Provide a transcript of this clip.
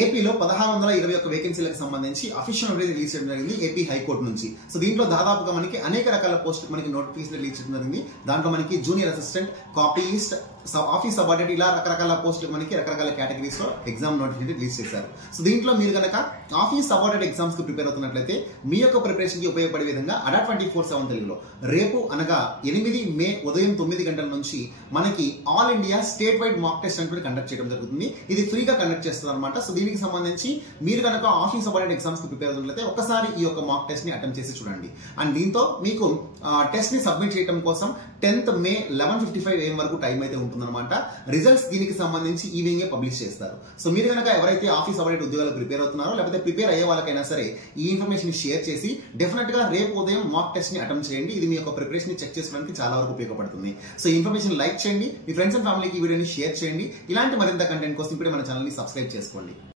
ఏపీలో 1621 వేకెన్సీలకు సంబంధించి official notice release చేయడం జరిగింది ఏపీ హైకోర్టు నుంచి. సో దీంట్లో దాదాపుగా మనకి అనేక రకాల పోస్టులకు మనకి నోటిఫికేషన్ రిలీజ్ చేయడం జరిగింది. దాంట్లో మనకి junior assistant, copyist, office subordinate ఇలా రకరకాల పోస్టులకు మనకి రకరకాల కేటగిరీస్ లో ఎగ్జామ్ నోటిఫికేషన్ రిలీజ్ చేశారు. సో దీంట్లో మీరు కనుక ఆఫీస్ సబార్డినేట్ ఎగ్జామ్స్ కి ప్రిపేర్ అవుతున్నట్లయితే మీ యొక్క ప్రిపరేషన్ కి ఉపయోగపడే విధంగా అడా 24/7 తెలుగులో రేపు అనగా 8 మే ఉదయం 9 గంటల నుంచి మనకి all India state wide mock test అంటే కండక్ట్ చేయడం జరుగుతుంది. ఇది ఫ్రీగా కండక్ట్ చేస్తుంది అనమాట. సో దీనికి సంబంధించి మీరు కనుక ఆఫీస్ సబార్డినేట్ ఎగ్జామ్స్ కి ప్రిపేర్ అవుతున్నట్లయితే ఒకసారి ఈ యొక్క మాక్ టెస్ట్ ని అటెంప్ట్ చేసి చూడండి. అండ్ దీంతో మీకు టెస్ట్ ని సబ్మిట్ చేయడం కోసం 10th మే 11:55 AM వరకు టైం అయితే ఉంటుందన్నమాట. రిజల్ట్స్ దీనికి సంబంధించి ఈవినింగ్ పబ్లిష్ చేస్తారు. సో మీరు కనుక ఎవరైతే ఆఫీస్ సబార్డినేట్ ఉద్యోగాలు ప్రిపేర్ అవుతున్నారో లేకపోతే ప్రిపేర్ అయ్యే వాళ్ళకైనా సరే ఈ ఇన్ఫర్మేషన్ షేర్ చేసి డెఫినెట్ గా రేపు ఉదయం మాక్ టెస్ట్ ని అటెంప్ట్ చేయండి. ఇది మీ యొక్క ప్రిపరేషన్ ని చెక్ చేసుకోవడానికి చాలా వరకు ఉపయోగపడుతుంది. సో ఈ ఇన్ఫర్మేషన్ లైక్ చేయండి, మీ ఫ్రెండ్స్ అండ్ ఫ్యామిలీకి ఈ వీడియోని షేర్ చేయండి. ఇలాంటి మరింత కంటెంట్ కోసం ఇప్పుడే మన ఛానల్ ని సబ్స్క్రైబ్ చేసుకోండి.